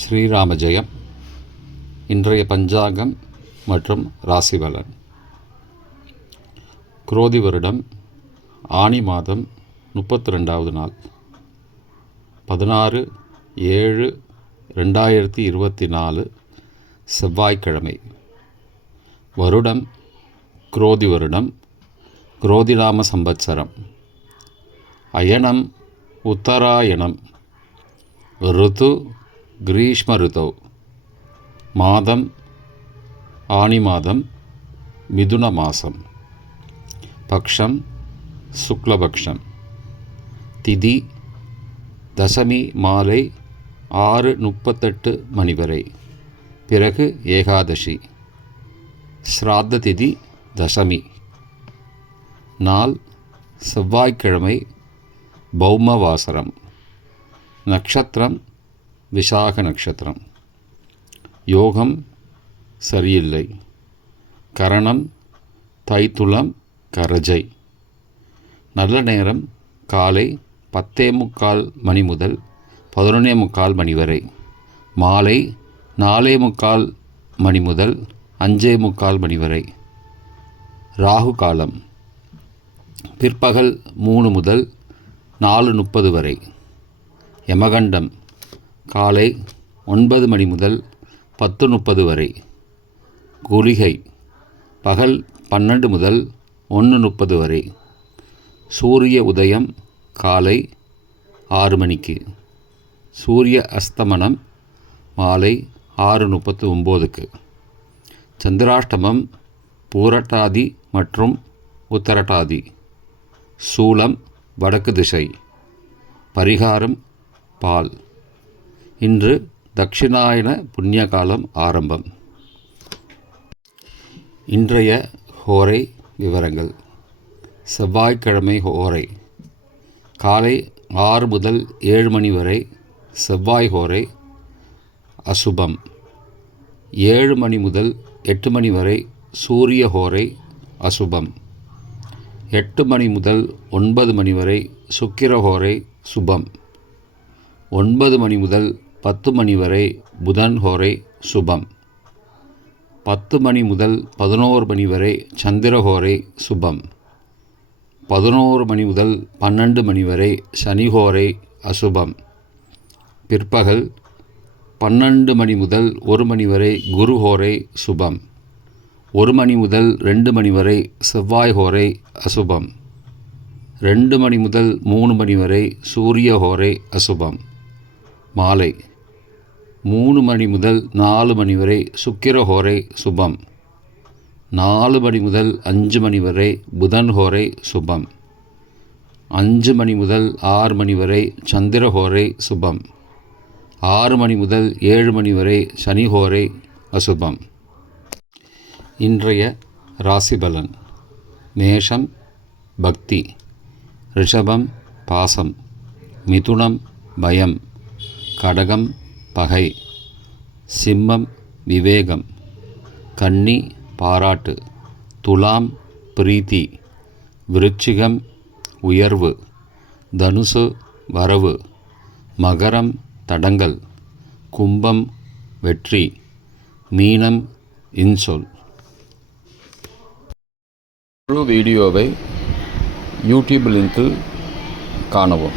ஸ்ரீராம ஜெயம். இன்றைய பஞ்சாங்கம் மற்றும் ராசி பலன். குரோதி வருடம் ஆனி மாதம் 32வது நாள், 16/7/2024 செவ்வாய்க்கிழமை. வருடம் குரோதி வருடம், குரோதிநாம சம்பத்சரம். அயனம் உத்தராயணம். ருது கிரீஷ்ம ருதௌ. மாதம் ஆனி மாதம், மிதுன மாதம். பக்ஷம் சுக்லபக்ஷம். திதி தசமி மாலை 6:38 மணி வரை, பிறகு ஏகாதசி. ஸ்ராத்த திதி தசமி. நாள் செவ்வாய்க்கிழமை, பௌமவாசரம். நட்சத்திரம் விசாக நட்சத்திரம். யோகம் சரியில்லை. கரணம் தைத்துளம் கரஜை. நல்ல நேரம் காலை 10:45 மணி முதல் 11:45 மணி வரை. மாலை 4:45 மணி முதல் 5:45 மணி வரை. ராகு காலம் பிற்பகல் 3 முதல் 4:30 வரை. யமகண்டம் காலை 9 மணி முதல் 10:30 வரை. குளிகை பகல் 12 முதல் 1:30 வரை. சூரிய உதயம் காலை 6 மணிக்கு. சூரிய அஸ்தமனம் மாலை 6:39க்கு. சந்திராஷ்டமம் பூரட்டாதி மற்றும் உத்தரட்டாதி. சூலம் வடக்கு திசை. பரிகாரம் பால். இன்று தட்சிணாயன புண்ணியகாலம் ஆரம்பம். இன்றைய ஹோரை விவரங்கள். செவ்வாய்க்கிழமை ஹோரை காலை 6 முதல் 7 மணி வரை செவ்வாய் ஹோரை அசுபம். 7 மணி முதல் 8 மணி வரை சூரிய ஹோரை அசுபம். 8 மணி முதல் 9 மணி வரை சுக்கிர ஹோரை சுபம். 9 மணி முதல் 10 மணி வரை புதன் ஹோரை சுபம். 10 மணி முதல் 11 மணி வரை சந்திரஹோரை சுபம். 11 மணி முதல் 12 மணி வரை சனிஹோரை அசுபம். பிற்பகல் 12 மணி முதல் 1 மணி வரை குருஹோரை சுபம். 1 மணி முதல் 2 மணி வரை செவ்வாய் ஹோரை அசுபம். 2 மணி முதல் 3 மணி வரை சூரிய ஹோரை அசுபம். மாலை 3 மணி முதல் 4 மணி வரை சுக்கிர ஹோரை சுபம். 4 மணி முதல் 5 மணி வரை புதன் ஹோரை சுபம். 5 மணி முதல் 6 மணி வரை சந்திர ஹோரை சுபம். 6 மணி முதல் 7 மணி வரை சனி ஹோரை அசுபம். இன்றைய ராசி பலன். மேஷம் பக்தி. ரிஷபம் பாசம். மிதுனம் பயம். கடகம் பகை. சிம்மம் விவேகம். கன்னி பாராட்டு. துலாம் பிரீத்தி. விருச்சிகம் உயர்வு. தனுசு வரவு. மகரம் தடங்கல். கும்பம் வெற்றி. மீனம் இன்சொல். முழு வீடியோவை யூடியூப் லிங்கில் காணவும்.